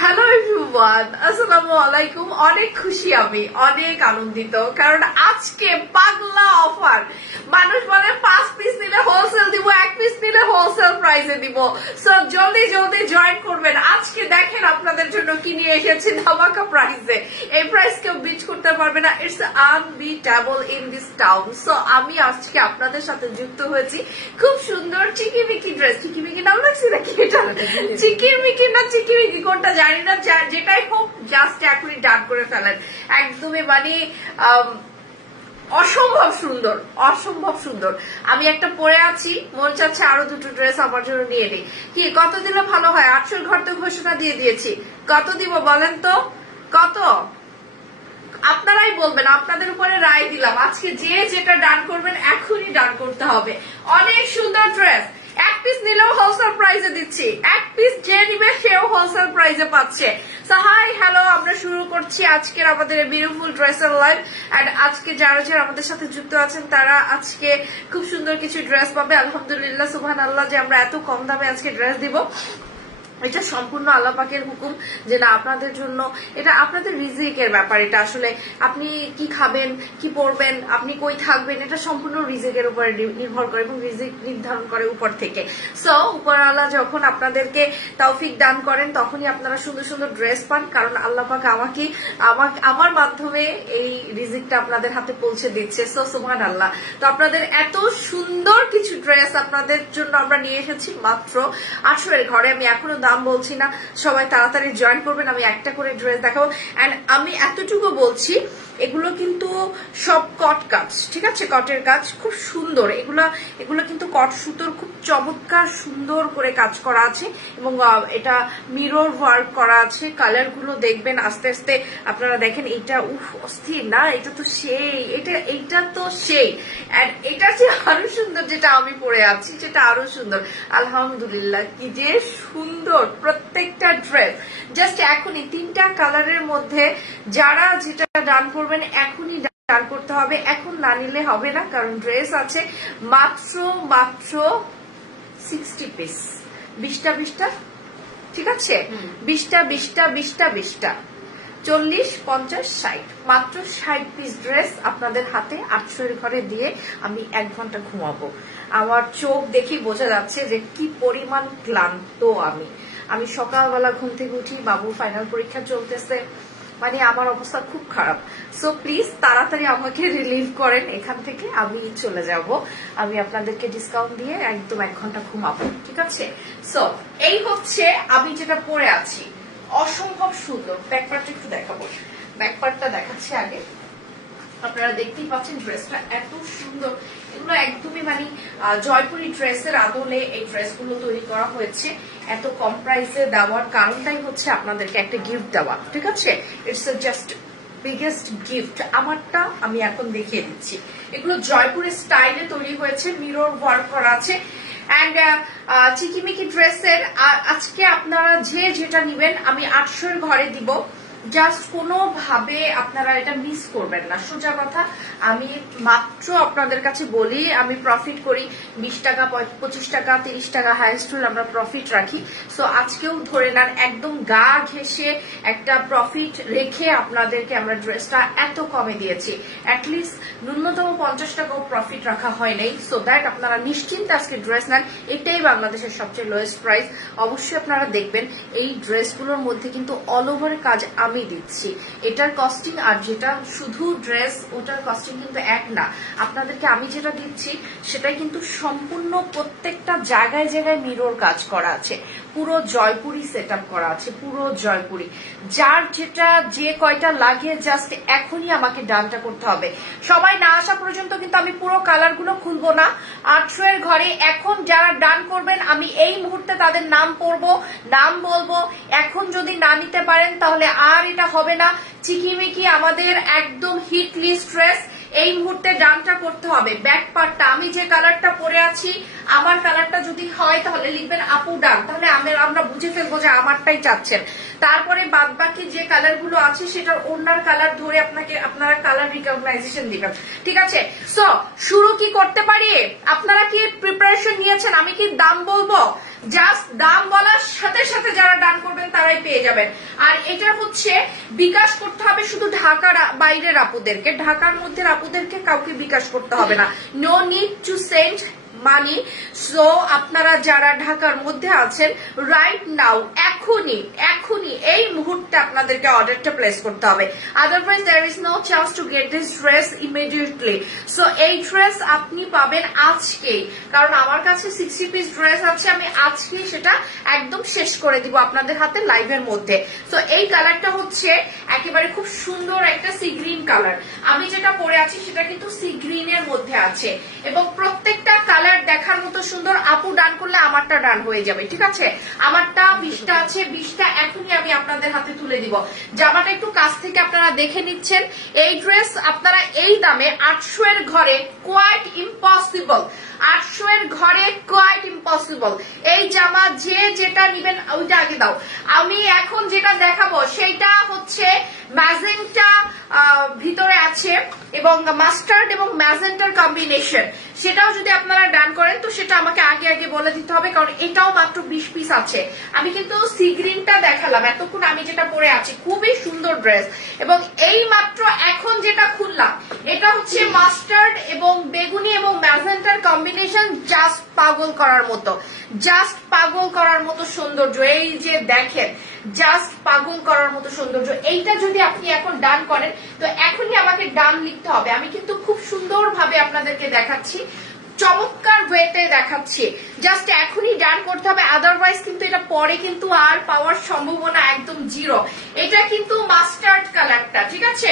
Hello everyone, আসসালামু আলাইকুম। অনেক খুশি, আমি অনেক আনন্দিত, কারণ আজকে পাগলা অফার। মানুষ বলে 5 পিস নিলে হোলসেল দিব, 1 পিস নিলে হোলসেল প্রাইসে দিব। সো জলদি জলদি জয়েন করবেন। আজকে দেখেন আপনাদের জন্য কি নিয়ে এসেছি ধামাকা প্রাইসে। এই প্রাইস কেউ বিট করতে পারবে না। It's unbeatable in this town. So আমি আজকে আপনাদের সাথে যুক্ত হয়েছি খুব সুন্দর চিকিমিকি ড্রেস। চিকিমিকি নাম রাখছি নাকি এটা? চিকিমিকি না চিকিমিকি কোনটা জানি না, যেটাই হোক জাস্ট এখনই ডান করে ফেলেন। একদমই মানে অসম্ভব সুন্দর, অসম্ভব সুন্দর। আমি একটা পরে আছি, মন চাচ্ছে আরো দুটো ড্রেস আমার জন্য নিয়ে নিই। কি কত দিলে ভালো হয়? 800 ঘর তো ঘোষণা দিয়ে দিয়েছি। কত দিব বলেন তো? কত আপনারাই বলবেন, আপনাদের উপরে রায় দিলাম। আজকে যে যেটা ডান করবেন এখনই ডান করতে হবে। অনেক সুন্দর ড্রেস, 1 পিস নিলেও হোলসেল প্রাইসে দিচ্ছি। 1 পিস যে নিবে সেও হোলসেল প্রাইসে পাচ্ছে। সো হাই হ্যালো, আমরা শুরু করছি আজকের আমাদের বিউটিফুল ড্রেসের লাইভ। এন্ড আজকে যারা যারা আমাদের সাথে যুক্ত আছেন তারা আজকে খুব সুন্দর কিছু ড্রেস পাবে। আলহামদুলিল্লাহ, সুবহানাল্লাহ যে আমরা এত কম দামে আজকে ড্রেস দিব। এটা সম্পূর্ণ আল্লাহ পাকের হুকুম, যে না আপনাদের জন্য, এটা আপনাদের রিজিকের ব্যাপার। এটা আসলে আপনি কি খাবেন, কি পরবেন, আপনি কই থাকবেন, এটা সম্পূর্ণ রিজিকের উপরে নির্ভর করে এবং রিজিক নির্ধারণ করে উপর থেকে। সো উপরওয়ালা যখন আপনাদেরকে তৌফিক দান করেন তখনই আপনারা সুন্দর সুন্দর ড্রেস পান, কারণ আল্লাহ পাক আমার মাধ্যমে এই রিজিকটা আপনাদের হাতে পৌঁছে দিচ্ছে। সো সুবহানাল্লাহ। তো আপনাদের এত সুন্দর কিছু ড্রেস আপনাদের জন্য আমরা নিয়ে এসেছি মাত্র 800 এর ঘরে। আমি এখনো দাম বলছি না, সবাই তাড়াতাড়ি জয়েন করবেন। আমি একটা করে ড্রেস দেখাবো। এন্ড আমি এতটুকু বলছি, এগুলো কিন্তু সব কট কাজ, ঠিক আছে? কটের কাজ খুব সুন্দর। এগুলো কিন্তু কট সুতোর খুব চমৎকার সুন্দর করে কাজ করা আছে এবং এটা মিরর ওয়ার্ক করা আছে। কালার গুলো দেখবেন আস্তে আস্তে আপনারা দেখেন। এটা অস্থির না? এটা তো সেই, এইটা তো সেই। এন্ড এটা যে আরো সুন্দর, যেটা আমি পরে আছি সেটা আরো সুন্দর। আলহামদুলিল্লাহ, কি যে সুন্দর প্রত্যেকটা ড্রেস। জাস্ট এখনই 3টা কালারের মধ্যে যারা যেটা ডান করবেন এখনই ডান করতে হবে। এখন না নিলে হবে না, কারণ ড্রেস আছে মাত্র 60 পিস। 20টা 20টা, ঠিক আছে? 20টা 20টা 20টা 20টা 40 50 60, মাত্র 60 পিস ড্রেস আপনাদের হাতে 800 এর ঘরে দিয়ে আমি 1 ঘন্টা ঘুমাবো। আমার চোখ দেখি বোঝা যাচ্ছে যে কি পরিমাণ ক্লান্ত আমি সকালবেলা ঘুম থেকে উঠি, বাবুর ফাইনাল পরীক্ষা চলতেছে, মানে আমার অবস্থা খুব খারাপ। সো প্লিজ তাড়াতাড়ি আমাকে রিলিভ করেন এখান থেকে, আমি চলে যাব। আমি আপনাদেরকে ডিসকাউন্ট দিয়ে একদম 1 ঘন্টা ঘুমাবো, ঠিক আছে? সো এই হচ্ছে আমি যেটা পরে আছি, অসম্ভব সুন্দর। ব্যাকপার্টটা একটু দেখাবো, ব্যাকপার্টটা দেখাচ্ছি আগে। আপনারা দেখতেই পাচ্ছেন ড্রেসটা এত সুন্দর। এগুলো একদমই মানে জয়পুরি ড্রেসের আদলে এই ড্রেসগুলো তৈরি করা হয়েছে। এত কম প্রাইসে দেওয়ার কারণটাই হচ্ছে আপনাদেরকে একটা গিফট দেওয়া, ঠিক আছে? It's just biggest gift. আমারটা আমি এখন দেখিয়ে দিচ্ছি। এগুলো জয়পুরের স্টাইলে তৈরি হয়েছে, মিরর ওয়ার্ক করা আছে। এন্ড চিকিমিকি ড্রেসের আজকে আপনারা যে যেটা নিবেন আমি 800 এর ঘরে দিব। জাস্ট কোনোভাবে আপনারা এটা মিস করবেন না। সোজা কথা, আমি মাত্র আপনাদের কাছে বলি আমি প্রফিট করি 20 টাকা 25 টাকা 30 টাকা হাইয়েস্ট আমরা প্রফিট রাখি। সো আজকেও ধরে নেন একদম গা ঘেঁষে একটা প্রফিট রেখে আপনাদেরকে আমরা ড্রেসটা এত কমে দিয়েছি। অ্যাটলিস্ট ন্যূনতম 50 টাকাও প্রফিট রাখা হয় নাই। সো দ্যাট আপনারা নিশ্চিন্তে আজকে ড্রেস নেন। এটাই বাংলাদেশের সবচেয়ে লোয়েস্ট প্রাইস। অবশ্যই আপনারা দেখবেন এই ড্রেসগুলোর মধ্যে কিন্তু অল ওভার কাজ আমি দিচ্ছি। এটার কস্টিং আর যেটা শুধু ড্রেস ওটার কস্টিং কিন্তু এক না। আপনাদেরকে আমি যেটা দিচ্ছি সেটাই কিন্তু সম্পূর্ণ প্রত্যেকটা জায়গায় জায়গায় মিরর কাজ করা আছে। পুরো জয়পুরি সেট আপ করা আছে, পুরো জয়পুরি। যার যেটা যে কয়টা লাগে জাস্ট এখনই আমাকে ডানটা করতে হবে। সবাই না আসা পর্যন্ত কিন্তু আমি পুরো কালার গুলো খুলবো না। 800 এর ঘরে এখন যারা ডান করবেন আমি এই মুহূর্তে তাদের নাম পড়বো, নাম বলবো। এখন যদি না নিতে পারেন তাহলে আর এটা হবে না। চিকিমিকি আমাদের একদম হিট লিস্ট ড্রেস। এই মুহূর্তে ডানটা করতে হবে। ব্যাক পার্টটা আমি যে কালারটা পরে আছি আমার কালারটা যদি হয় তাহলে লিখবেন আপু ডান, তাহলে আমরা বুঝে ফেলবো যে আমারটাই চাচ্ছেন। তারপরে বাদ বাকি যে কালার গুলো আছে সেটার ওনার কালার ধরে আপনারা কালার রিকগনাইজেশন দিবেন, ঠিক আছে? সো শুরু কি করতে পারি? আপনারা কি প্রিপারেশন নিয়েছেন? আমি কি দাম বলবো? জাস্ট দাম বলার সাথে যাবেন। আর এটা হচ্ছে বিকাশ করতে হবে শুধু ঢাকার বাইরের আপুদেরকে, ঢাকার মধ্যে আপুদেরকে কাউকে বিকাশ করতে হবে না। No need to send money. So আপনারা যারা ঢাকার মধ্যে আছেন রাইট নাও, এখনই এই মুহূর্তে আপনাদেরকে অর্ডারটা প্লেস করতে হবে, otherwise there is no chance to get this dress immediately. So এই ড্রেস আপনি পাবেন আজকেই, কারণ আমার কাছে 60 পিস ড্রেস আছে, আমি আজকেই সেটা একদম শেষ করে দিব আপনাদের হাতে লাইভের মধ্যে। সো এই কালারটা হচ্ছে একেবারে খুব সুন্দর একটা সি গ্রিন কালার, আমি যেটা পরে আছি সেটা কিন্তু সি গ্রিনের মধ্যে আছে এবং প্রত্যেকটা কালার দেখার মতো সুন্দর। আপু ডান করলে আমারটা ডান হয়ে যাবে, ঠিক আছে? আমারটা 20টা আছে, 20টা এখনই আমি আপনাদের হাতে তুলে দিব। জামাটা একটু কাছ থেকে আপনারা দেখে নিচ্ছেন। এই ড্রেস আপনারা এই দামে 800 এর ঘরে কোয়াইট ইম্পসিবল, 800 এর ঘরে কোয়াইট ইম্পসিবল। এই জামা যে যেটা নিবেন ওইটা আগে দাও। আমি এখন যেটা দেখাবো সেইটা হচ্ছে ম্যাজেন্টা ভিতরে আছে এবং মাস্টার্ড এবং ম্যাজেন্টার কম্বিনেশন, সেটাও যদি আপনারা ডান করেন তো সেটা আমাকে আগে বলে দিতে হবে, কারণ এটাও মাত্র 20 পিস আছে। আমি কিন্তু সি গ্রিনটা দেখালাম এতক্ষণ, আমি যেটা পরে আছি খুবই সুন্দর ড্রেস। এবং এই মাত্র এখন যেটা খুললাম এটা হচ্ছে মাস্টার্ড এবং বেগুনি এবং ম্যাজেন্টার কম্বিনেশন, জাস্ট পাগল করার মতো, জাস্ট পাগল করার মতো সৌন্দর্য। এই যে দেখেন, জাস্ট পাগল করার মতো সৌন্দর্য। এইটা যদি আপনি এখন ডান করেন তো এখনই আমাকে ডান লিখতে হবে। আমি কিন্তু খুব সুন্দর ভাবে আপনাদেরকে দেখাচ্ছি, চমৎকার ওয়েতে দেখাচ্ছি, জাস্ট এখনই ডান করতে হবে, আদারওয়াইজ কিন্তু এটা পরে কিন্তু আর পাওয়ার সম্ভাবনা একদম জিরো। এটা কিন্তু মাস্টার্ড কালারটা, ঠিক আছে?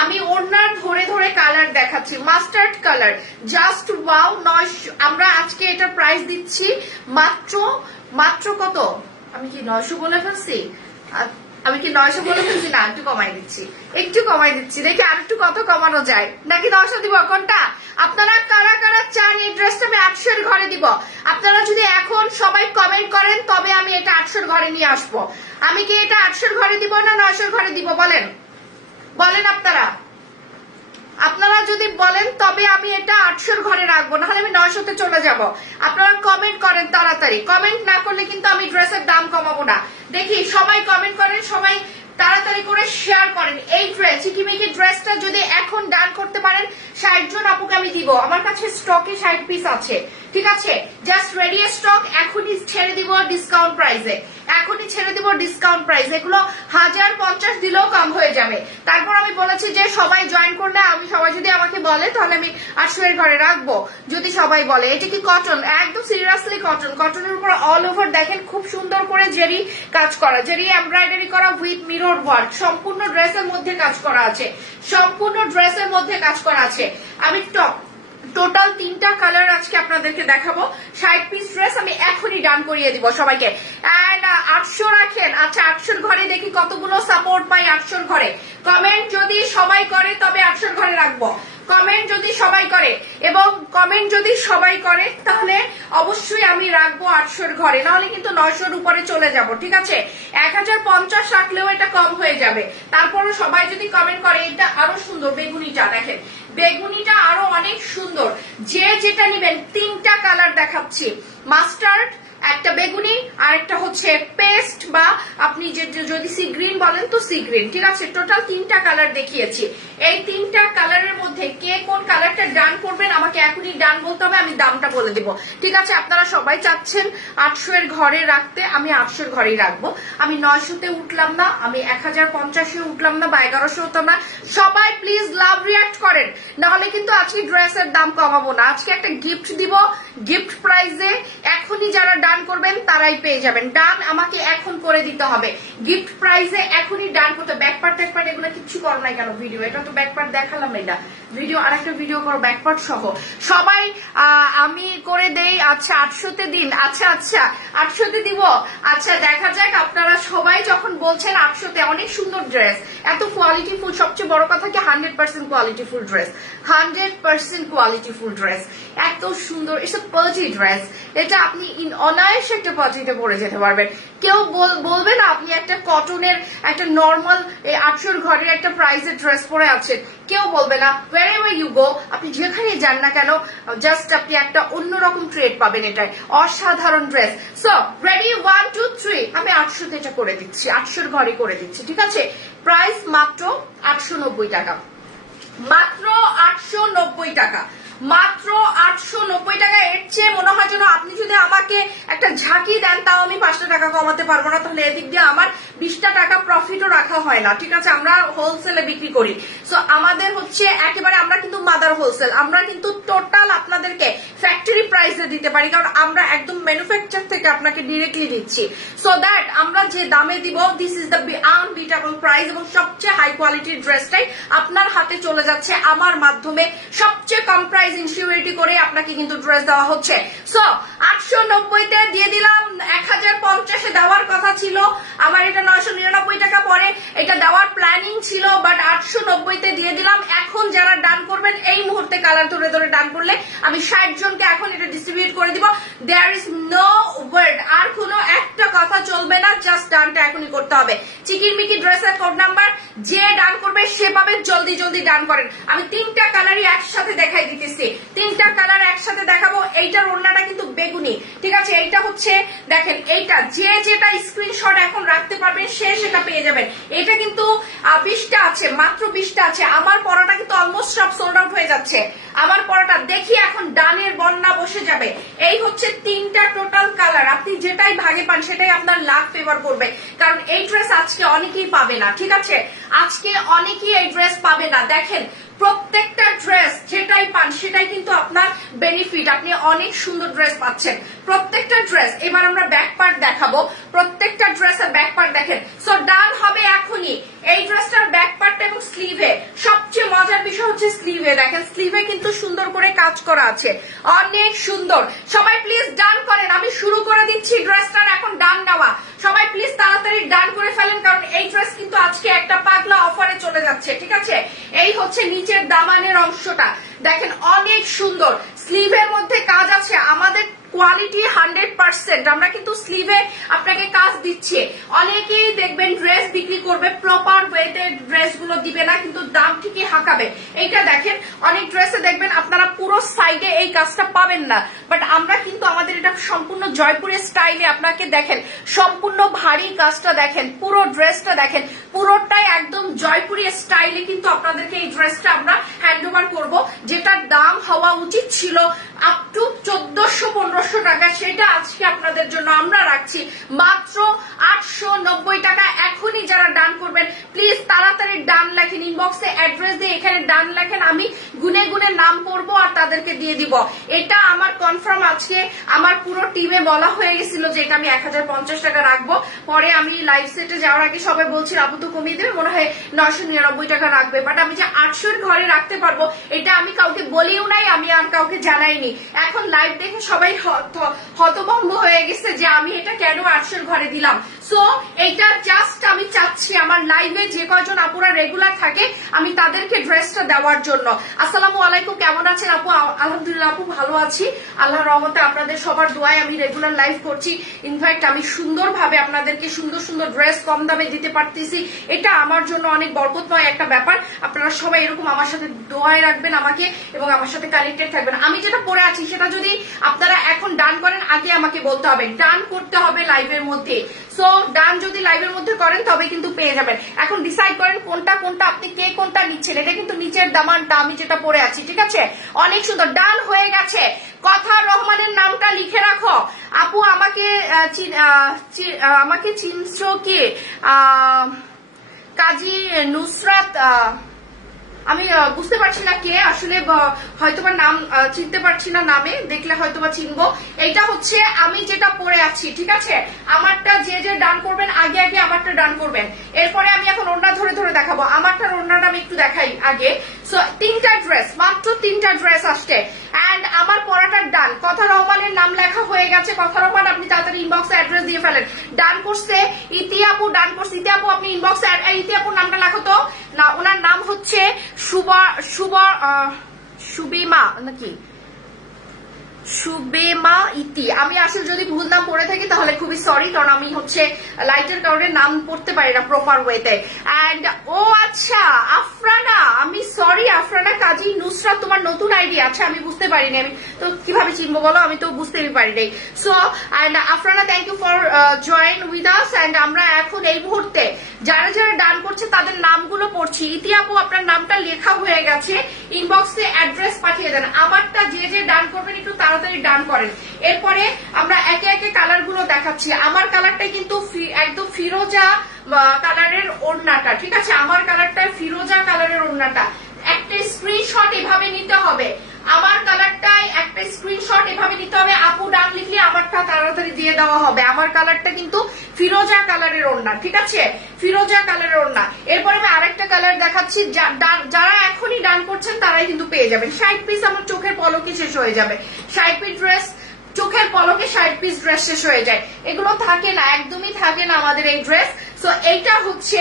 আমি ওড়নার ধরে ধরে কালার দেখাচ্ছি, মাস্টার্ড কালার, জাস্ট ওয়াও। 900, আমরা আজকে এটার প্রাইস দিচ্ছি মাত্র কত? আমি কি 900 বলে ফেলছি? আমি কি 900 বলে ফেলছি? না, একটু কমাই দিচ্ছি, দেখি আর একটু কত কমানো যায়, নাকি 900 দিব? কোনটা আপনারা কারা কারা চান এই ড্রেসটা আমি 800 এর ঘরে দিব? আপনারা যদি এখন সবাই কমেন্ট করেন তবে আমি এটা 800 এর ঘরে নিয়ে আসবো। আমি কি এটা 800 এর ঘরে দিব না 900 এর ঘরে দিব? বলেন আপনারা যদি বলেন তবে আমি এটা 800 এর ঘরে রাখবো, নাহলে আমি 900 তে চলে যাব। আপনারা কমেন্ট করেন তাড়াতাড়ি, কমেন্ট না করলে কিন্তু আমি ড্রেসের দাম কমাবো না। দেখি সবাই কমেন্ট করেন, সবাই তাড়াতাড়ি করে শেয়ার করেন। এই ড্রেস চিকিমিকি ড্রেসটা যদি এখন ডান করতে পারেন 60 জন আপুকে আমি দিব। আমার কাছে স্টকে 60 পিস আছে, ঠিক আছে? জাস্ট রেডি স্টক, এখনই ছেড়ে দিব ডিসকাউন্ট প্রাইসে, এগুলো 1050 দিলেও কম হয়ে যাবে। তারপর আমি বলেছি যে সবাই জয়েন করলে, সবাই যদি আমাকে বলে তাহলে আমি 800 এর ঘরে রাখবো, যদি সবাই বলে। এটা কি কটন? একদম সিরিয়াসলি কটন, কটনের উপর অল ওভার দেখেন খুব সুন্দর করে জেরি কাজ করা, জেরি এমব্রয়ডারি করা উইথ মিরর ওয়ার্ক, সম্পূর্ণ ড্রেসের মধ্যে কাজ করা আছে, আমি টোটাল 3টা কালার আজকে আপনাদেরকে দেখাবো। 60 পিস ড্রেস আমি এখনই ডান করিয়ে দিব সবাইকে। এন্ড 800 রাখেন। আচ্ছা, 800 ঘরে দেখি কতগুলো সাপোর্ট পাই 800 ঘরে। কমেন্ট যদি সবাই করে তবে 800 ঘরে রাখবো, কমেন্ট যদি সবাই করে, এবং কমেন্ট যদি সবাই করে তাহলে অবশ্যই আমি রাখবো 800 ঘরে, নাহলে কিন্তু 900 উপরে চলে যাব, ঠিক আছে? 1050 রাখলেও এটা কম হয়ে যাবে। তারপরও সবাই যদি কমেন্ট করে। এটা আরো সুন্দর, বেগুনিটা দেখেন, বেগুনিটা আরো অনেক সুন্দর। যে যেটা নিবেন 3টা কালার দেখাচ্ছি, মাস্টার্ড, একটা বেগুনি, আর একটা হচ্ছে পেস্ট, বা আপনি যদি সি গ্রিন বলেন তো সি গ্রিন, ঠিক আছে? টোটাল 3টা কালার দেখিয়েছি। এই 3টা কালারের মধ্যে কে কোন কালারটা ডান করবেন আমাকে এখনই ডান বলতে হবে, আমি দামটা বলে দিব, ঠিক আছে? আপনারা সবাই চাচ্ছেন 800 এর ঘরে রাখতে, আমি 800 এর ঘরেই রাখবো। আমি 900 তে উঠলাম না, আমি 1050 উঠলাম না, বা 1100 হতাম না। সবাই প্লিজ লাভ রিয়াক্ট করেন, নাহলে কিন্তু আজকে ড্রেসের দাম কমাবো না। আজকে একটা গিফট দিব, গিফট প্রাইজে এখনই যারা ডান করবেন তারাই পেয়ে যাবেন। ডান আমাকে এখন করে দিতে হবে, গিফট প্রাইজে এখনই ডান করতে। ব্যাকপার্ট এগুলো কিচ্ছু করো নাই কেন? ভিডিও এটা তো ব্যাকপার্ট দেখালাম না, ভিডিও আরেকটা ভিডিও করো ব্যাকপার্ট সহ। সবাই আমি করে দেই। আচ্ছা 800 তে দিন। আচ্ছা 800 তে দিব। আচ্ছা দেখা যাক, আপনারা সবাই যখন বলছেন 800 তে, অনেক সুন্দর ড্রেস, এত কোয়ালিটিফুল, সবচেয়ে বড় কথা কি 100% কোয়ালিটিফুল ড্রেস, 100% কোয়ালিটিফুল ড্রেস, এত সুন্দর। ইটস এ পার্টি ড্রেস, এটা আপনি অনায়াসে একটা পার্টিতে পরে যেতে পারবেন। কেউ বলবে না আপনি একটা কটনের একটা নর্মাল 800 ঘরের একটা প্রাইসের ড্রেস পরে আছেন, কেউ বলবে না। wherever you go, আপনি যেখানে যান না কেন, জাস্ট আপনি একটা অন্যরকম ট্রেড পাবেন। এটাই অসাধারণ ড্রেস। সো রেডি, 1 2 3, আমি 800 তে এটা করে দিচ্ছি, 800 ঘরে করে দিচ্ছি, ঠিক আছে। প্রাইস মাত্র 890 টাকা, মাত্র 890 টাকা, মাত্র 890 টাকা। এর চেয়ে মনে হয় যেন আপনি যদি আমাকে একটা ঝাঁকি দেন তাও আমি 5টা টাকা কমাতে পারবো না, তাহলে এদিক দিয়ে আমার 20টা টাকা প্রফিটও রাখা হয় না, ঠিক আছে। আমরা হোলসেলে বিক্রি করি, সো আমাদের হচ্ছে একেবারে, আমরা কিন্তু মাদার হোলসেল, আমরা কিন্তু টোটাল আপনাদেরকে ফ্যাক্টরি প্রাইসে দিতে পারি, কারণ আমরা একদম ম্যানুফ্যাকচার থেকে আপনাকে ডিরেক্টলি দিচ্ছি, সো দ্যাট আমরা যে দামে দিব this is the unbeatable price, এবং সবচেয়ে হাই কোয়ালিটির ড্রেসটাই আপনার হাতে চলে যাচ্ছে আমার মাধ্যমে, সবচেয়ে কম প্রাইস ইনসিউরিটি করে আপনাকে কিন্তু ড্রেস দেওয়া হচ্ছে। সো 890 তে দিয়ে দিলাম, 1050 দেওয়ার কথা ছিল আমার, এটা 999 টাকা পরে এটা দেওয়ার প্ল্যানিং ছিল, বাট 890 তে দিয়ে দিলাম। এখন যারা ডান করবেন এই মুহূর্তে কালার ধরে ধরে ডান করলে আমি 60 জনকে এখন এটা ডিস্ট্রিবিউট করে দিব। দেয়ার ইজ নো ওয়ার্ড, আর কোনো একটা কথা চলবে না, জাস্ট ডানটা এখনই করতে হবে। চিকিরমিকি ড্রেসের কোড নাম্বার, যে ডান করবে সে পাবে, জলদি জলদি ডান করেন। আমি 3টা কালারই একসাথে দেখাই দিতেছি, 3টা কালার একসাথে দেখাবো। এইটার ওড়নাটা কিন্তু বেগুনি, ঠিক আছে। এইটা হচ্ছে দেখেন, এইটা যে যেটা স্ক্রিনশট এখন রাখতে পারবেন সে সেটা পেয়ে যাবেন। এটা কিন্তু 20টা আছে, মাত্র 20টা আছে। আমার পরাটা কিন্তু অলমোস্ট সব সোল্ড আউট হয়ে যাচ্ছে। আমার পরাটা দেখি এখন ডানের বন্যা বসে যাবে। এই হচ্ছে 3টা টোটাল কালার, আপনি যেটাই ভাগে পান সেটাই আপনার লাখ ফেভার করবে, কারণ এই ড্রেস আজকে অনেকেই পাবে না, ঠিক আছে। আজকে অনেকেই এই ড্রেস পাবে না। দেখেন প্রত্যেকটা ড্রেস যেটাই পান সেটাই কিন্তু আপনার বেনিফিট, আপনি অনেক সুন্দর ড্রেস পাচ্ছেন প্রত্যেকটা ড্রেস। এবার আমরা ব্যাক পার্ট দেখাবো, প্রত্যেকটা ড্রেসের ব্যাক পার্ট দেখেন। সো ডান হবে এখনই এই ড্রেসটার ব্যাক পার্ট এবং স্লিভে। সবচেয়ে মজার বিষয় হচ্ছে স্লিভে, দেখেন স্লিভে কিন্তু সুন্দর করে কাজ করা আছে, অনেক সুন্দর। সবাই প্লিজ ডান করেন, আমি শুরু করে দিচ্ছি ড্রেসটার এখন ডান নেওয়া। সবাই প্লিজ তাড়াতাড়ি ডান করে ফেলেন, কারণ এই ড্রেস কিন্তু আজকে একটা পাগলা অফারে চলে যাচ্ছে, ঠিক আছে। এই হচ্ছে নিচের দামানের অংশটা, দেখেন অনেক সুন্দর, স্লিভের মধ্যে কাজ আছে। আমাদের কোয়ালিটি 100%, আমরা কিন্তু স্লিভে আপনাকে কাজ দিচ্ছি। অনেকেই দেখবেন ড্রেস বিক্রি করবে প্রপার ওয়েতে, ড্রেসগুলো দিবে না, কিন্তু দাম ঠিকই হাঁকাবে। এইটা দেখেন অনেক ড্রেসে দেখবেন আপনারা পুরো সাইডে এই কাজটা পাবেন না, বাট আমরা কিন্তু আমাদের এটা সম্পূর্ণ জয়পুরের স্টাইলে আপনাকে দেখেন সম্পূর্ণ ভারী কাজটা দেখেন, পুরো ড্রেসটা দেখেন, পুরোটাই একদম জয়পুরি স্টাইলে কিন্তু আপনাদেরকে এই ড্রেসটা আমরা হ্যান্ড ওভার করবো, যেটার দাম হওয়া উচিত ছিল আপ টু 1400-1500 টাকা, সেটা আজকে আপনাদের জন্য আমরা রাখছি মাত্র 890 টাকা। এখনই যারা ডান করবেন প্লিজ তাড়াতাড়ি ডান লেখেন, ইনবক্সে অ্যাড্রেস দিয়ে এখানে ডান লেখেন, আমি গুনে গুনে নাম পড়বো আর তাদেরকে দিয়ে দিব। এটা আমার কনফার্ম, আজকে আমার পুরো টিমে বলা হয়ে গেছিল যে এটা আমি 1050 টাকা রাখবো। পরে আমি লাইভ সেটে যাওয়ার আগে সবাই বলছিল আপু তো কমিয়ে দেবে, মনে হয় 999 টাকা রাখবে, বাট আমি যে 800 ঘরে রাখতে পারবো এটা আমি কাউকে বলিও নাই, আমি আর কাউকে জানাইনি। এখন লাইভ দেখে সবাই হতভম্ব হয়ে গেছে যে আমি এটা কেন 800 ঘরে দিলাম। সো এটা জাস্ট আমি চাচ্ছি আমার লাইভে যে কয়জন আপুরা রেগুলার থাকে আমি তাদেরকে ড্রেসটা দেওয়ার জন্য। আসসালামু আলাইকুম, কেমন আছেন আপু? আলহামদুলিল্লাহ আপু ভালো আছি, আল্লাহর রহমতে আপনাদের সবার দোয়ায় আমি রেগুলার লাইভ করছি। ইনফ্যাক্ট আমি সুন্দরভাবে আপনাদেরকে সুন্দর সুন্দর ড্রেস কম দামে দিতে পারতেছি, এটা আমার জন্য অনেক বরকতময় একটা ব্যাপার। আপনারা সবাই এরকম আমার সাথে দোয়ায় রাখবেন আমাকে এবং আমার সাথে কানেক্টেড থাকবেন। আমি যেটা পরে আছি সেটা যদি আপনারা এখন ডান করেন আগে আমাকে বলতে হবে, ডান করতে হবে লাইভের মধ্যে। সো ডান যদি লাইভের মধ্যে করেন তবে কিন্তু পেয়ে যাবেন। এখন ডিসাইড করেন কোনটা কোনটা, আপনি কে কোনটা নিচ্ছেন। এটা কিন্তু নিচের দামানটা আমি যেটা পরে আছি, ঠিক আছে, অনেক সুন্দর। ডান হয়ে গেছে, কথা রহমানের নামটা লিখে রাখো। আপু আমাকে আমাকে চিনছো কি? কাজী নুসরাত, আমি বুঝতে পারছি না কে আসলে, হয়তোবা নাম চিনতে পারছি না, নামে দেখলে হয়তোবা চিনবো। এইটা হচ্ছে আমি যেটা পরে আছি, ঠিক আছে। আমারটা যে যে ডান করবেন আগে আগে আমারটা ডান করবেন, এরপরে আমি এখন ওড়না ধরে ধরে দেখাবো। আমারটার ওড়নাটা আমি একটু দেখাই আগে। সো 3টা ড্রেস, মাত্র 3টা ড্রেস আসছে, এন্ড আমার পরাটার ডান। কথা রহমানের নাম লেখা হয়ে গেছে। কথা রহমান আপনি তাড়াতাড়ি ইনবক্সে অ্যাড্রেস দিয়ে ফেলেন। ডান করছে ইতি আপু, ডান করছে ইতি আপু, আপনি ইনবক্সে ইতি আপুর নামটা লেখো তো না, ওনার নাম হচ্ছে সুবিমা নাকি সুবেমা ইতি। আমি আসলে যদি ভুল নাম পড়ে থাকি তাহলে খুবই সরি, কারণ আমি হচ্ছে লাইটের কারণে নাম পড়তে পারি না প্রপার ওয়েতে। এন্ড ও আচ্ছা আফরানা, আমি সরি আফরানা কাজী নুসরাত, তোমার নতুন আইডি আছে, আমি বুঝতে পারিনি, আমি তো কিভাবে চিনবো বলো, আমি তো বুঝতেই পারিনি। So and Afrana thank you for join with us. And আমরা এখন এই মুহূর্তে যারা যারা ডান করছে তাদের নামগুলো পড়ছি। ইতি আপু আপনার নামটা লেখা হয়ে গেছে, ইনবক্সে অ্যাড্রেস পাঠিয়ে দেন। আমারটা যে যে ডান করবেন একটু তাড়াতাড়ি ডান করেন। এরপরে আমরা একে একে কালার গুলো দেখাচ্ছি। আমার কালারটা কিন্তু একদম ফিরোজা কালারের ওড়নাটা, ঠিক আছে, আমার কালারটা ফিরোজা কালারের ওড়নাটা। একটা স্ক্রিনশট এভাবে নিতে হবে, আমার কালারটায় একটা স্ক্রিনশট এভাবে নিতে হবে। আপু ডান লিখলে আমারটা তাড়াতাড়ি দিয়ে দেওয়া হবে। আমার কালারটা কিন্তু ফিরোজা কালারের ওড়না, ঠিক আছে, ফিরোজা কালারের ওড়না। এরপরে আমি আরেকটা কালার দেখাচ্ছি, যারা এখনই ডান করছেন তারাই কিন্তু পেয়ে যাবেন। 60 পিস আমার চোখের পলকে শেষ হয়ে যাবে। 60 পিস ড্রেস চোখের পলকে 60 পিস ড্রেস শেষ হয়ে যায়। এগুলো থাকে না, একদমই থাকে না আমাদের এই ড্রেস। সো এইটা হচ্ছে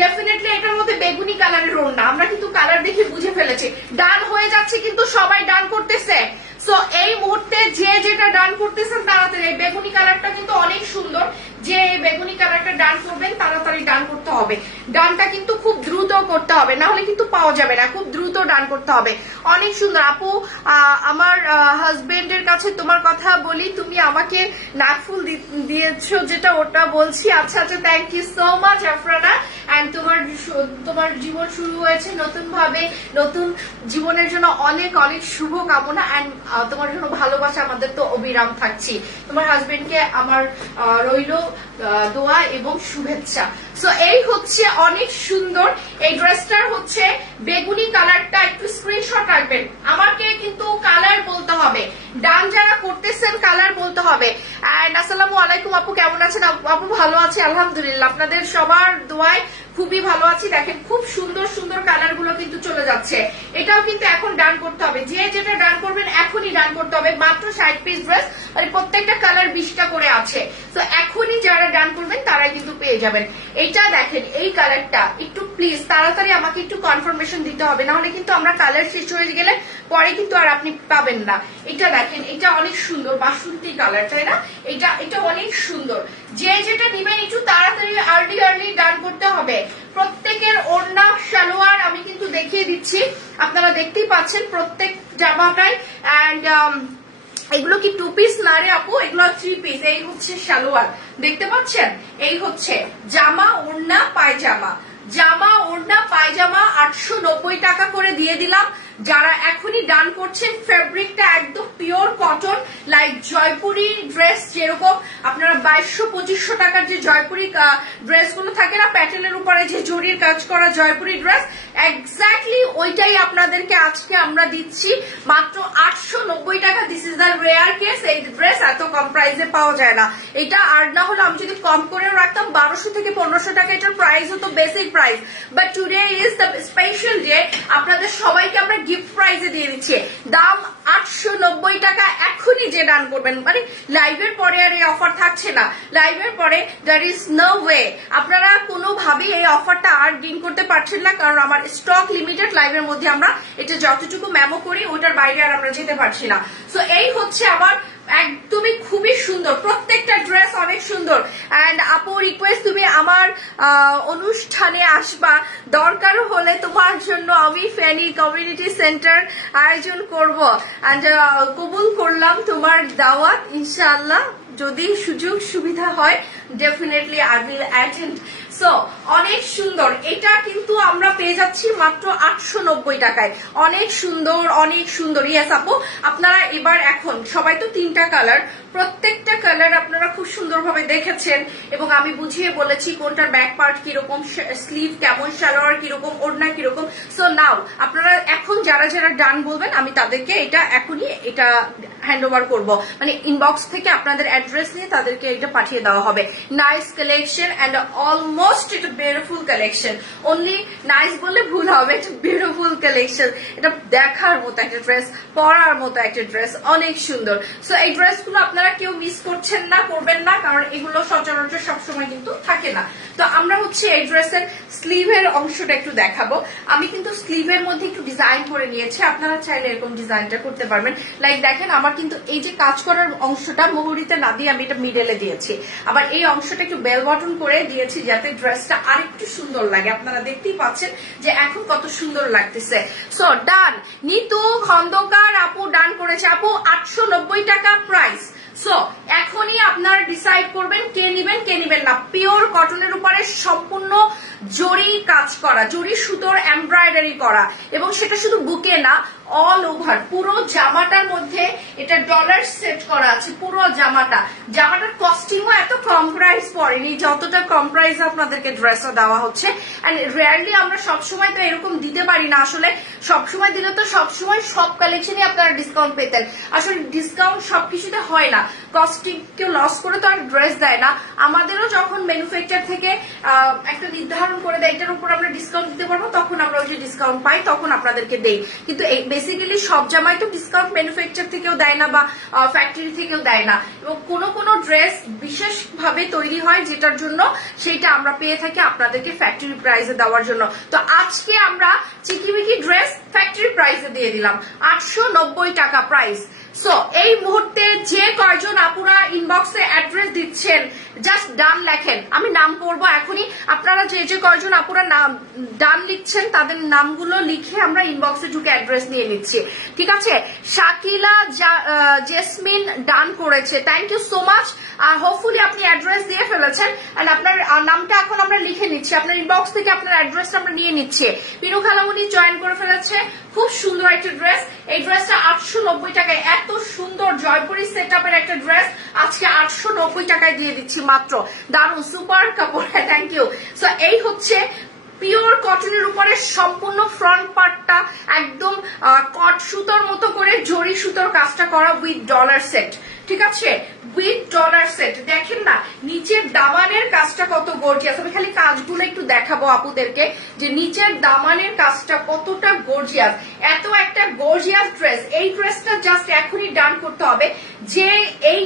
ডেফিনেটলি এটার মধ্যে বেগুনি কালারের ওড়না। আমরা কিন্তু কালার দেখে বুঝে ফেলেছি। ডান হয়ে যাচ্ছে কিন্তু সবাই ডান করতেছে। সো এই মুহূর্তে যে যেটা ডান করতেছেন তাড়াতাড়ি, এই বেগুনি কালারটা কিন্তু অনেক সুন্দর, যে বেগুনি কালারটা ডান করবেন তাড়াতাড়ি ডান করতে হবে। ডানটা কিন্তু খুব দ্রুত করতে হবে, না হলে কিন্তু পাওয়া যাবে না, খুব দ্রুত ডান করতে হবে। অনেক সুন্দর আপু, আমার হাজবেন্ডের কাছে তোমার কথা বলি, তুমি আমাকে নাকফুল দিয়েছো যেটা ওটা বলছি। আচ্ছা আচ্ছা, thank you so much Afrana. And তোমার জীবন শুরু হয়েছে নতুন ভাবে, নতুন জীবনের জন্য অনেক অনেক শুভ কামনা। এন্ড তোমার জন্য ভালোবাসা আমাদের তো অবিরাম থাকছি। তোমার হাজবেন্ডকে আমার রইল দোয়া এবং শুভেচ্ছা। সো এই হচ্ছে অনেক সুন্দর এই ড্রেসটার হচ্ছে বেগুনি কালারটা, একটু স্ক্রিনশট রাখবেন। আমাকে কিন্তু কালার বলতে হবে, ডান যারা করতেছেন কালার বলতে হবে। এন্ড আসসালামু আলাইকুম আপু, কেমন আছেন? আপু ভালো আছি আলহামদুলিল্লাহ, আপনাদের সবার দোয়ায় খুবই ভালো আছি। দেখেন খুব সুন্দর সুন্দর কালার গুলো কিন্তু চলে যাচ্ছে। এটাও কিন্তু এখন ডান করতে হবে, যে যেটা ডান করবেন এখনই ডান করতে হবে। মাত্র 60 পিস ড্রেস, আর প্রত্যেকটা কালার 20টা করে আছে। তো এখনই যারা ডান করবেন তারাই কিন্তু পেয়ে যাবেন। এইটা দেখেন, এই কালারটা একটু প্লিজ তাড়াতাড়ি আমাকে একটু কনফার্মেশন দিতে হবে, না হলে কিন্তু আমরা কালার শেষ হয়ে গেলে পরে কিন্তু আর আপনি পাবেন না। এটা দেখেন, এটা অনেক সুন্দর বাসন্তী কালার, তাই না? এটা অনেক সুন্দর। যে যেটা নিবেন একটু তাড়াতাড়ি আর্লি ডান করতে হবে। প্রত্যেকের ওড়না সালোয়ার আমি কিন্তু দেখিয়ে দিচ্ছি, আপনারা দেখতেই পাচ্ছেন প্রত্যেক জামাটাই। এন্ড এগুলো কি 2 পিস না রে আপু, এগুলো 3 পিস। এই হচ্ছে সালোয়ার, দেখতে পাচ্ছেন, এই হচ্ছে জামা ওড়না পায়জামা। জামা ওড়না পায়জামা 890 টাকা করে দিয়ে দিলাম। যারা এখনই ডান করছেন, ফেব্রিকটা একদম pure cotton, like Jaipuri dress যেরকম আপনারা 2200-2500 টাকার যে জয়পুরি ড্রেসগুলো থাকে না, প্যাটার্নের উপরে যে জরির কাজ করা জয়পুরি ড্রেস, এক্স্যাক্টলি ওইটাই আপনাদেরকে আজকে আমরা দিচ্ছি মাত্র 890 টাকা। This is the rare case, এই ড্রেস এত কম প্রাইসে পাওয়া যায় না। এটা আর না হলে আমি যদি কম করেও রাখতাম 1200 থেকে 1500 টাকা এটার প্রাইস হতো, basic price. But today is the special day, আপনাদের সবাইকে আমরা গিফট প্রাইসে দিয়ে দিচ্ছে। দাম 890 টাকা। এখনই যে ডান করবেন, মানে লাইভের পরে আর এই অফার থাকছে না। লাইভের পরে দ্যার ইজ নো ওয়ে, আপনারা কোনোভাবেই এই অফারটা আর ডিন করতে পারছেন না, কারণ আমার স্টক লিমিটেড। লাইভের মধ্যে আমরা এটা যতটুকু মেমো করি ওটার বাইরে আর আমরা যেতে পারছি না। সো এই হচ্ছে আমার একদমই খুবই সুন্দর, প্রত্যেকটা ড্রেস অনেক সুন্দর। এন্ড আপু রিকোয়েস্ট, তুমি আমার অনুষ্ঠানে আসবা, দরকার হলে তোমার জন্য আমি ফেনী কমিউনিটি সেন্টার আয়োজন করব। এন্ড কবুল করলাম তোমার দাওয়াত, ইনশাআল্লাহ যদি সুযোগ সুবিধা হয় definitely I will attend. So অনেক সুন্দর, এটা কিন্তু আমরা পেয়ে যাচ্ছি মাত্র 890 টাকায়। অনেক সুন্দর, অনেক সুন্দর। ইয়েস আপু, আপনারা এবার এখন সবাই তো 3টা কালার, প্রত্যেকটা কালার আপনারা খুব সুন্দরভাবে দেখেছেন এবং আমি বুঝিয়ে বলেছি কোনটার ব্যাক পার্ট কিরকম, স্লিভ কেমন, সালোয়ার কিরকম, ওড়না কিরকম। সো নাও আপনারা এখন যারা যারা ডান বলবেন আমি তাদেরকে এটা এখনই এটা হ্যান্ড ওভার করবো, মানে ইনবক্স থেকে আপনাদের অ্যাড্রেস নিয়ে তাদেরকে এটা পাঠিয়ে দেওয়া হবে। Nice collection and almost most এটা বিউটিফুল কালেকশন, অনলি নাইস বললে ভুল হবে, এটা বিউটিফুল কালেকশন, এটা দেখার মতো একটা ড্রেস, পরার মতো একটা ড্রেস, অনেক সুন্দর। সো এই ড্রেসগুলো আপনারা কেউ মিস করছেন না, করবেন না, কারণ এগুলো সচরাচর সবসময় কিন্তু থাকে না। তো আমরা হচ্ছে এই ড্রেসের স্লিভের অংশটা একটু দেখাবো। আমি কিন্তু স্লিভের মধ্যে একটু ডিজাইন করে নিয়েছি, আপনারা চাইলে এরকম ডিজাইনটা করতে পারবেন। লাইক দেখেন আমার কিন্তু এই যে কাজ করার অংশটা মোহরিতে না দিয়ে আমি এটা মিডলে দিয়েছি, আবার এই অংশটা একটু বেল বটন করে দিয়েছি যাতে ড্রেসটা আরেকটু সুন্দর লাগে। আপনারা দেখতেই পাচ্ছেন যে এখন কত সুন্দর লাগতেছে। সো ডান, নিতু খন্দকার আপু ডান করেছে, আপু 890 টাকা প্রাইস। সো এখনই আপনারা ডিসাইড করবেন কে নিবেন কে নিবেন না। পিওর কটনের উপরে সম্পূর্ণ জরি কাজ করা, জরি সুতোর এমব্রয়ডারি করা, এবং সেটা শুধু বুকে না, অল ওভার পুরো জামাটার মধ্যে এটা ডলার সেট করা আছে। পুরো জামাটার কস্টিংও এত কম প্রাইস পড়েনি যতটা কম প্রাইস আপনাদেরকে ড্রেসও দেওয়া হচ্ছে। এন্ড রেয়ারলি আমরা সবসময় তো এরকম দিতে পারি না, আসলে সবসময় দিলে তো সবসময় সব কালেকশনই আপনারা ডিসকাউন্ট পেতেন। আসলে ডিসকাউন্ট সবকিছুতে হয় না, কস্টিং কেউ লস করে তো আর ড্রেস দেয় না। আমাদেরও যখন ম্যানুফ্যাকচার থেকে একটা নির্ধারণ করে দেয় এটার উপর আমরা ডিসকাউন্ট দিতে পারবো, তখন আমরা ওই যে ডিসকাউন্ট পাই তখন আপনাদেরকে দেই। কিন্তু বেসিক্যালি সব জামাই তো ডিসকাউন্ট ম্যানুফ্যাকচার থেকেও দেয় না বা ফ্যাক্টরি থেকেও দেয় না, এবং কোনো ড্রেস বিশেষভাবে তৈরি হয় যেটার জন্য সেটা আমরা পেয়ে থাকি আপনাদেরকে ফ্যাক্টরি প্রাইসে দেওয়ার জন্য। তো আজকে আমরা চিকিমিকি ড্রেস ফ্যাক্টরি প্রাইসে দিয়ে দিলাম 890 টাকা প্রাইস। সো এই মুহূর্তে যে কয়জন আপুরা ইনবক্সে অ্যাড্রেস দিচ্ছেন জাস্ট ডান লেখেন, আমি নাম করবো এখনই। আপনারা যে কয়জন আপুরা ডান লিখছেন তাদের নামগুলো লিখে আমরা ইনবক্সে ঢুকে অ্যাড্রেস নিয়ে নিচ্ছি, ঠিক আছে? শাকিলা জেসমিন ডান করেছে, থ্যাংক ইউ সো মাচ। আর হোপফুলি আপনি অ্যাড্রেস দিয়ে ফেলেছেন, এন্ড আপনার নামটা এখন আমরা লিখে নিচ্ছি, আপনার ইনবক্স থেকে আপনার অ্যাড্রেসটা আমরা নিয়ে নিচ্ছি। পিনু খালামুনি জয়েন করে ফেলেছে, খুব সুন্দর একটা ড্রেস। এই ড্রেসটা 890 টাকায়, এত সুন্দর জয়পুরি সেট আপের একটা ড্রেস আজকে 890 টাকায় দিয়ে দিচ্ছি মাত্র। দারুন, সুপার কাপড়, থ্যাংক ইউ। সো এই হচ্ছে পিওর কটনের উপরে সম্পূর্ণ ফ্রন্ট পার্টটা একদম কট সুতোর মতো করে জরি সুতোর কাজটা করা উইথ ডলার সেট, ঠিক আছে? With dollar set. দেখেন না নিচের দামানের কাজটা কত গর্জিয়াস। আমি খালি কাজগুলো একটু দেখাবো আপুদেরকে যে নিচের দামানের কাজটা কতটা গর্জিয়াস। এত একটা গর্জিয়াস ড্রেস, এই ড্রেসটা জাস্ট এখনই ডান করতে হবে। যে এই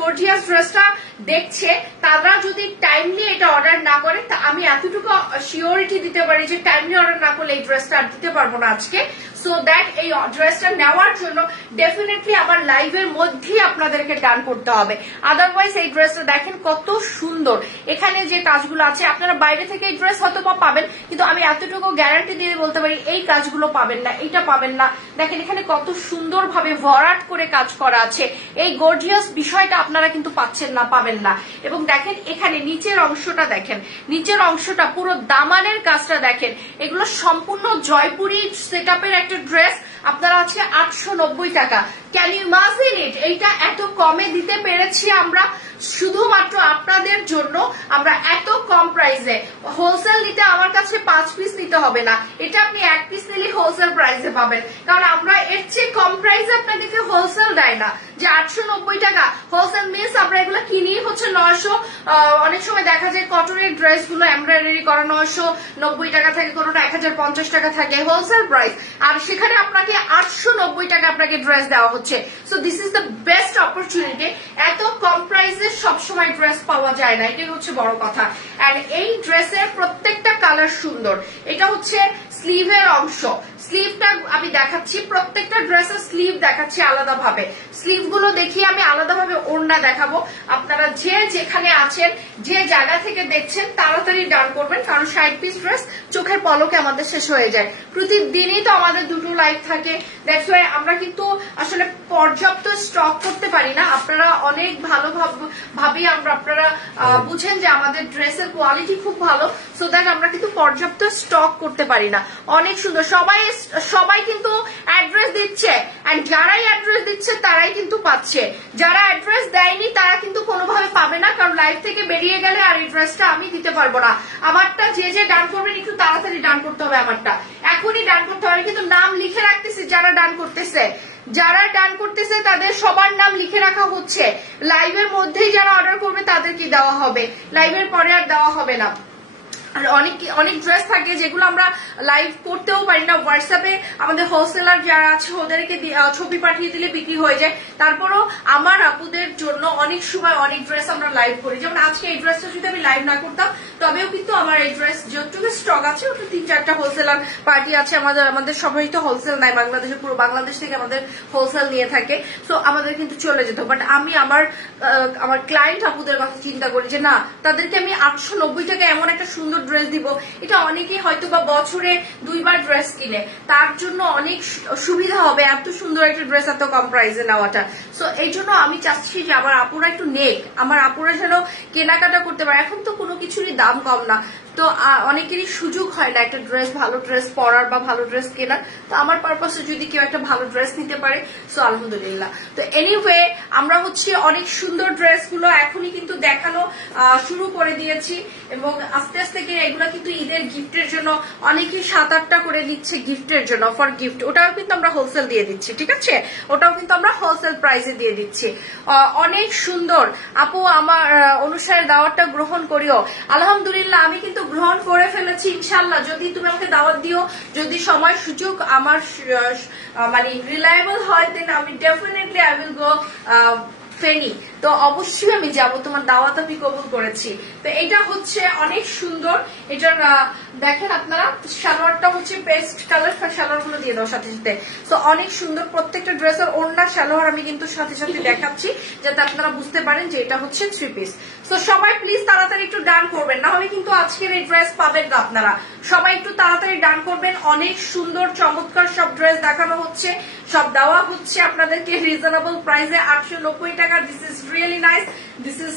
গর্জিয়াস ড্রেসটা দেখছে তারা যদি টাইমলি এটা অর্ডার না করে, তা আমি এতটুকু শিওরিটি দিতে পারি যে টাইমলি অর্ডার না করলে এই ড্রেসটা আর দিতে পারবো না আজকে। সো দ্যাট এই ড্রেসটা নেওয়ার জন্য ডেফিনেটলি আমার লাইভের মধ্যেই আপনাদেরকে ডান করতে হবে, আদারওয়াইজ এই ড্রেসটা দেখেন কত সুন্দর। এখানে যে কাজগুলো আছে আপনারা বাইরে থেকে এই ড্রেস হয়তো পাবেন, কিন্তু আমি এতটুকু গ্যারান্টি দিয়ে বলতে পারি এই কাজগুলো পাবেন না, এইটা পাবেন না। দেখেন এখানে কত সুন্দরভাবে ভরাট করে কাজ করা আছে, এই গর্জিয়াস বিষয়টা আপনারা কিন্তু পাচ্ছেন না, পাবেন না। এবং দেখেন এখানে নিচের অংশটা দেখেন, নিচের অংশটা পুরো দামানের কাজটা দেখেন, এগুলো সম্পূর্ণ জয়পুরি সেট আপের একটা ড্রেস আপনারা আছে 890 টাকা। Can you imagine it? এইটা এত কমে দিতে পেরেছি আমরা শুধুমাত্র আপনাদের জন্য। আমরা এত কম প্রাইসে হোলসেল নিতে আমার কাছে 5 পিস নিতে হবে না, এটা আপনি 1 পিস নিলে হোলসেল প্রাইসে পাবেন, কারণ আমরা এর চেয়ে কম প্রাইসে আপনাদেরকে হোলসেল দেয় না। যে 890 টাকা হোলসেল মিন্স আমরা এগুলো কিনি হচ্ছে 900। অনেক সময় দেখা যায় কটনের ড্রেস গুলো এমব্রয়ডারি করা 990 টাকা থাকে, কোনোটা 1050 টাকা থাকে হোলসেল প্রাইস, আর সেখানে আপনাকে 890 টাকা আপনাকে ড্রেস দেওয়া হচ্ছে। So this is the best opportunity. এত কম প্রাইসে সবসময় ড্রেস পাওয়া যায় না, এটাই হচ্ছে বড় কথা। এন্ড এই ড্রেসের প্রত্যেকটা কালার সুন্দর। এটা হচ্ছে স্লিভের অংশ, স্লিভটা আমি দেখাচ্ছি, প্রত্যেকটা ড্রেসের স্লিভ দেখাচ্ছি আলাদাভাবে। স্লিভ গুলো দেখিয়ে আমি আলাদাভাবে ওড়না দেখাবো। আপনারা যে যেখানে আছেন, যে জায়গা থেকে দেখছেন তাড়াতাড়ি ডান করবেন, কারণ 60 পিস ড্রেস চোখের পলকে আমাদের শেষ হয়ে যায়। প্রতিদিনই তো আমাদের দুটো লাইভ থাকে, দ্যাটস ওয়াই আমরা কিন্তু আসলে পর্যাপ্ত স্টক করতে পারি না। আপনারা অনেক ভালো ভাবে আপনারা বুঝেন যে আমাদের ড্রেসের কোয়ালিটি খুব ভালো, সো দ্যাট আমরা কিন্তু পর্যাপ্ত স্টক করতে পারি না। অনেক সুন্দর, সবাই কিন্তু অ্যাড্রেস দিচ্ছে, এন্ড যারাই অ্যাড্রেস দিচ্ছে তারাই কিন্তু পাচ্ছে, যারা অ্যাড্রেস দেয়নি তারা কিন্তু কোনোভাবে পাবে না, কারণ লাইভ থেকে বেরিয়ে গেলে আর এই ড্রেসটা আমি দিতে পারবো না। আমারটা যে ডান করবেন একটু তাড়াতাড়ি ডান করতে হবে, আমারটা এখনই ডান করতে হবে। কিন্তু নাম লিখে রাখতেছি যারা ডান করতেছে তাদের সবার নাম লিখে রাখা হচ্ছে। লাইভের মধ্যেই যারা অর্ডার করবে তাদেরকে দেওয়া হবে, লাইভের পরে আর দেওয়া হবে না। আর অনেক ড্রেস থাকে যেগুলো আমরা লাইভ করতেও পারি না, হোয়াটসঅ্যাপে আমাদের হোলসেলার যারা আছে ওদেরকে ছবি পাঠিয়ে দিলে বিক্রি হয়ে যায়। তারপরও আমার আপুদের জন্য অনেক সময় অনেক ড্রেস আমরা লাইভ করি, যেমন আজকে এই ড্রেসটা যদি আমি লাইভ না করতাম তবেও কিন্তু আমার এই ড্রেস যতটুকু স্টক আছে ওটা 3-4টা হোলসেলার পার্টি আছে আমাদের সবাই তো হোলসেল নাই বাংলাদেশে, পুরো বাংলাদেশ থেকে আমাদের হোলসেল নিয়ে থাকে, তো আমাদের কিন্তু চলে যেত। বাট আমি আমার ক্লায়েন্ট আপুদের কথা চিন্তা করি যে না, তাদেরকে আমি 890 টাকায় এমন একটা সুন্দর ড্রেস দিব, এটা অনেকেই হয়তো বা বছরে 2বার ড্রেস কিনে, তার জন্য অনেক সুবিধা হবে এত সুন্দর একটা ড্রেস এত কম প্রাইসে নেওয়াটা। সো এই জন্য আমি চাচ্ছি যে আমার আপুরা একটু নেক, আমার আপুরা যেন কেনাকাটা করতে পারে। এখন তো কোনো কিছুরই দাম কম না, তো অনেকেরই সুযোগ হয় না একটা ড্রেস, ভালো ড্রেস পরার বা ভালো ড্রেস কেনার। তো আমার পারপাসে যদি কেউ একটা ভালো ড্রেস নিতে পারে সো আলহামদুলিল্লাহ। তো এনিওয়ে আমরা হচ্ছে অনেক সুন্দর ড্রেসগুলো এখনই কিন্তু দেখানো শুরু করে দিয়েছি, এবং আস্তে আস্তে এগুলো কিন্তু ঈদের গিফটের জন্য অনেকেই 7-8টা করে দিচ্ছে গিফটের জন্য, ফর গিফট। ওটাও কিন্তু আমরা হোলসেল দিয়ে দিচ্ছি, ঠিক আছে, ওটাও কিন্তু আমরা হোলসেল প্রাইসে দিয়ে দিচ্ছি। অনেক সুন্দর আপু, আমার অনুসারে দাওয়াতটা গ্রহণ করিও। আলহামদুলিল্লাহ আমি কিন্তু গ্রহণ করে ফেলেছি ইনশাল্লাহ। যদি তুমি আমাকে দাওয়াত দিও, যদি সময় সুযোগ আমার মানে রিলায়েবল হয়, দেন আমি definitely I will go Feni, তো অবশ্যই আমি যাব, তোমার দাওয়াত আমি কবুল করেছি। তো এটা হচ্ছে অনেক সুন্দর, এটার দেখেন আপনারা সালোয়ারটা হচ্ছে পেস্ট কালার, সালোয়ার গুলো দিয়ে দাও সাথে সাথে। তো অনেক সুন্দর প্রত্যেকটা ড্রেসের ওড়না সালোয়ার আমি কিন্তু সাথে সাথে দেখাচ্ছি যাতে আপনারা বুঝতে পারেন যে এটা হচ্ছে 3 পিস। তো সবাই প্লিজ তাড়াতাড়ি একটু ডান করবেন, না হলে কিন্তু আজকের এই ড্রেস পাবেন না আপনারা। সবাই একটু তাড়াতাড়ি ডান করবেন। অনেক সুন্দর চমৎকার সব ড্রেস দেখানো হচ্ছে, সব দেওয়া হচ্ছে আপনাদেরকে রিজনেবল প্রাইসে 890 টাকা। This is really nice, this is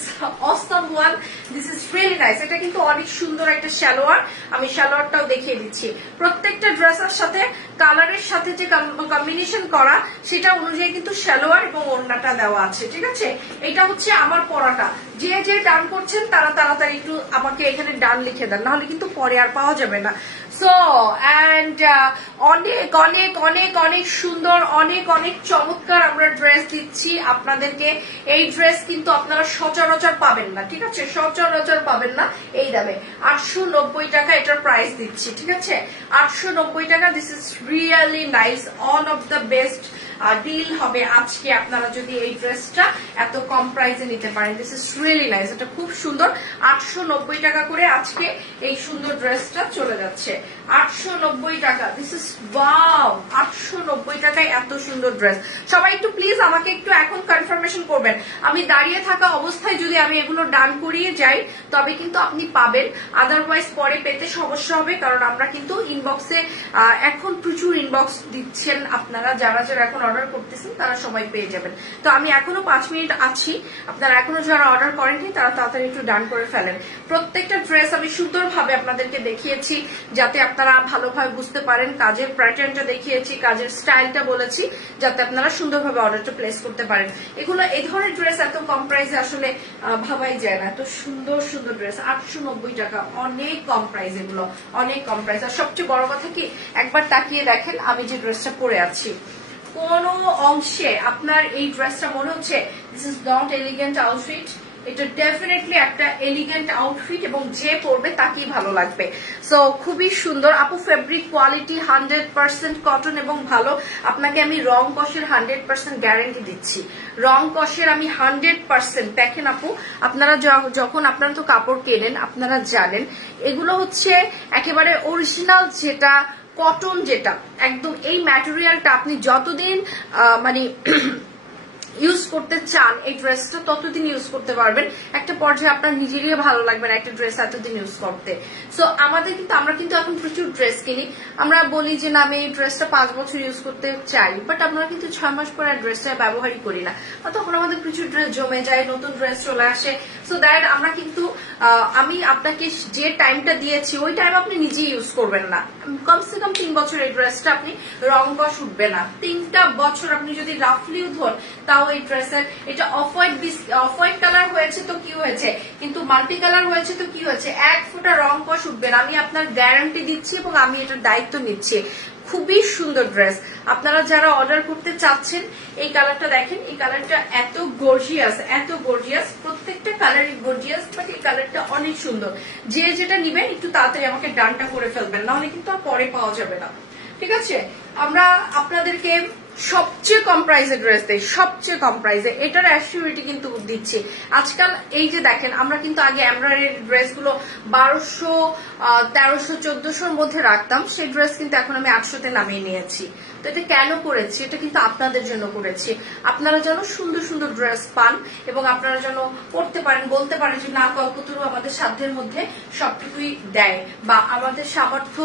Assam one, this is really nice. এটা কিন্তু অনেক সুন্দর একটা সালোয়ার, আমি সালোয়ারটাও দেখিয়ে দিচ্ছি। প্রত্যেকটা ড্রেসের সাথে কালারের সাথে যে কম্বিনেশন করা সেটা অনুযায়ী কিন্তু সালোয়ার এবং ওড়নাটা দেওয়া আছে, ঠিক আছে। এটা হচ্ছে আমার পরাটা, যে যে ডান করছেন তারা তাড়াতাড়ি একটু আমাকে এখানে ডান লিখে দেন, নাহলে কিন্তু পরে আর পাওয়া যাবে না। সো অ্যান্ড অনেক অনেক অনেক অনেক সুন্দর, অনেক অনেক চমৎকার আমরা ড্রেস দিচ্ছি আপনাদেরকে। এই ড্রেস কিন্তু আপনারা সচরাচর পাবেন না, ঠিক আছে, সচরাচর পাবেন না এই দামে। 890 টাকা এটার প্রাইস দিচ্ছি, ঠিক আছে, 890 টাকা। This is really nice, one of the best deal হবে আজকে আপনারা যদি এই ড্রেসটা এত কম প্রাইসে নিতে পারেন। দিস ইজ রিয়েলি নাইস, এটা খুব সুন্দর। 890 টাকা করে আজকে এই সুন্দর ড্রেসটা চলে যাচ্ছে, 890 টাকা। দিস ইজ ওয়াও, 890 টাকায় এত সুন্দর ড্রেস। সবাই একটু প্লিজ আমাকে একটু এখন কনফার্মেশন করবেন। আমি দাঁড়িয়ে থাকা অবস্থায় যদি আমি এগুলো ডান করিয়ে যাই তবে কিন্তু আপনি পাবেন, আদারওয়াইজ পরে পেতে সমস্যা হবে। কারণ আমরা কিন্তু ইনবক্সে এখন প্রচুর ইনবক্স দিচ্ছেন আপনারা, যারা যারা এখন অর্ডার করতেছেন তারা সবাই পেয়ে যাবেন। তো আমি এখনো 5 মিনিট আছি, আপনারা এখনো যারা অর্ডার করেননি তারা তাড়াতাড়ি একটু ডান করে ফেলেন। প্রত্যেকটা ড্রেস আমি সুন্দরভাবে আপনাদেরকে দেখিয়েছি যাতে আপনারা ভালোভাবে বুঝতে পারেন, কাজের প্যাটার্নটা দেখিয়েছি, কাজের স্টাইলটা বলেছি যাতে আপনারা সুন্দরভাবে অর্ডারটা প্লেস করতে পারেন। এগুলো এই ধরনের ড্রেস এত কম প্রাইসে আসলে ভাবাই যায় না, এত সুন্দর সুন্দর ড্রেস। 890 টাকা, অনেক কম প্রাইস, এগুলো অনেক কম প্রাইস। আর সবচেয়ে বড় কথা কি, একবার তাকিয়ে দেখেন আমি যে ড্রেসটা পরে আছি, কোন অংশে আপনার এই ড্রেসটা মনে হচ্ছে this is not elegant outfit? এটা ডেফিনেটলি একটা এলিগেন্ট আউটফিট এবং যে পরবে তাকেই ভালো লাগবে। সো খুবই সুন্দর আপু, ফেব্রিক কোয়ালিটি 100% কটন এবং ভালো। আপনাকে আমি রং কষের 100% গ্যারান্টি দিচ্ছি, রং কষের আমি 100%। দেখেন আপু, আপনারা যখন আপনারা তো কাপড় কেনেন আপনারা জানেন এগুলো হচ্ছে একেবারে অরিজিনাল, যেটা কটন, যেটা একদম এই ম্যাটেরিয়ালটা আপনি যতদিন মানে ইউজ করতে চান এই ড্রেসটা ততদিন ইউজ করতে পারবেন। একটা পর্যায়ে আপনার নিজেরই ভালো লাগবে না একটা ড্রেস এতদিন ইউজ করতে। সো আমাদের কিন্তু আমরা কিন্তু এখন প্রচুর ড্রেস কিনি, আমরা বলি যে না আমি এই ড্রেসটা 5 বছর ইউজ করতে চাই, বাট আমরা কিন্তু 6 মাস পরে ড্রেসটা ব্যবহারই করি না, তখন আমাদের প্রচুর ড্রেস জমে যায়, নতুন ড্রেস চলে আসে। সো দ্যাট আমরা কিন্তু আমি আপনাকে যে টাইমটা দিয়েছি ওই টাইম আপনি নিজেই ইউজ করবেন না। কমসে কম 3 বছর এই ড্রেসটা আপনি রং কষ উঠবে না। 3টা বছর আপনি যদি রাফলিও ধর তাও এই ড্রেসের, এটা অফ হোয়াইট কালার হয়েছে তো কি হয়েছে, কিন্তু মাল্টি কালার হয়েছে তো কি হয়েছে, 1 ফোঁটা রং কষ উঠবে না। আমি আপনার গ্যারান্টি দিচ্ছি এবং আমি এটার দায়িত্ব নিচ্ছি। খুবই সুন্দর ড্রেস। আপনারা যারা অর্ডার করতে চাচ্ছেন এই কালারটা দেখেন, এই কালারটা এত গর্জিয়াস, এত গর্জিয়াস, প্রত্যেকটা কালারই গর্জিয়াস, বাট এই কালারটা অনেক সুন্দর। যে যেটা নিবেন একটু তাড়াতাড়ি আমাকে ডানটা করে ফেলবেন, নাহলে কিন্তু আর পরে পাওয়া যাবে না। ঠিক আছে, আমরা আপনাদেরকে সবচেয়ে কম প্রাইসে ড্রেস দেয়, সবচেয়ে কম প্রাইসে, এটার অ্যাসিউরিটি কিন্তু দিচ্ছি। আজকাল এই যে দেখেন, আমরা কিন্তু আগে এমব্রয়ডারি ড্রেসগুলো 1200, 1300, 1400-র মধ্যে রাখতাম, সেই ড্রেস কিন্তু এখন আমি 800-তে নামিয়ে নিয়েছি। তো এটা কেন করেছি? এটা কিন্তু আপনাদের জন্য করেছি, আপনারা যেন সুন্দর সুন্দর ড্রেস পান এবং আপনারা যেন পড়তে পারেন, বলতে পারেন যে না, কল্পতরু আমাদের সাধ্যের মধ্যে সবটুকুই দেয়, বা আমাদের সামর্থ্য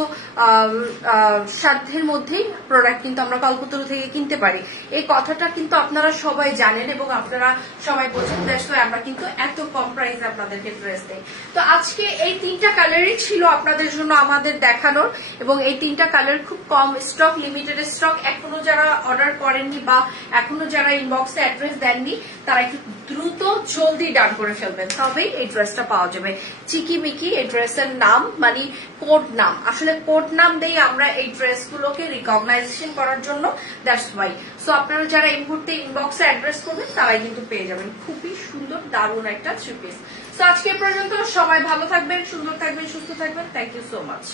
সাধ্যের মধ্যেই প্রোডাক্ট কিন্তু আমরা কল্পতরু থেকে কিনতে পারি। এই কথাটা কিন্তু আপনারা সবাই জানেন এবং আপনারা সবাই বোঝেন, আমরা কিন্তু এত কম প্রাইসে আপনাদেরকে ড্রেস দেই। তো আজকে এই 3টা কালারই ছিল আপনাদের জন্য আমাদের দেখানোর, এবং এই 3টা কালার খুব কম স্টক, লিমিটেড স্টক। এখনো যারা অর্ডার করেননি বা এখনো যারা ইনবক্সে অ্যাড্রেস দেননি, তারা একটু দ্রুত জলদি ডান করে ফেলবেন, তবেই এই ড্রেসটা পাওয়া যাবে। চিকিমিকি এই ড্রেসের নাম, মানে কোড নাম, আসলে কোড নাম দেই আমরা এই ড্রেসগুলোকে রিকগনাইজেশন করার জন্য, দ্যাটস ওয়াই। সো আপনারা যারা এই মুহূর্তে ইনবক্সে অ্যাড্রেস করবেন তারাই কিন্তু পেয়ে যাবেন। খুবই সুন্দর দারুণ একটা থ্রি পিস। সো আজকে পর্যন্ত সবাই ভালো থাকবেন, সুন্দর থাকবেন, সুস্থ থাকবেন। Thank you so much.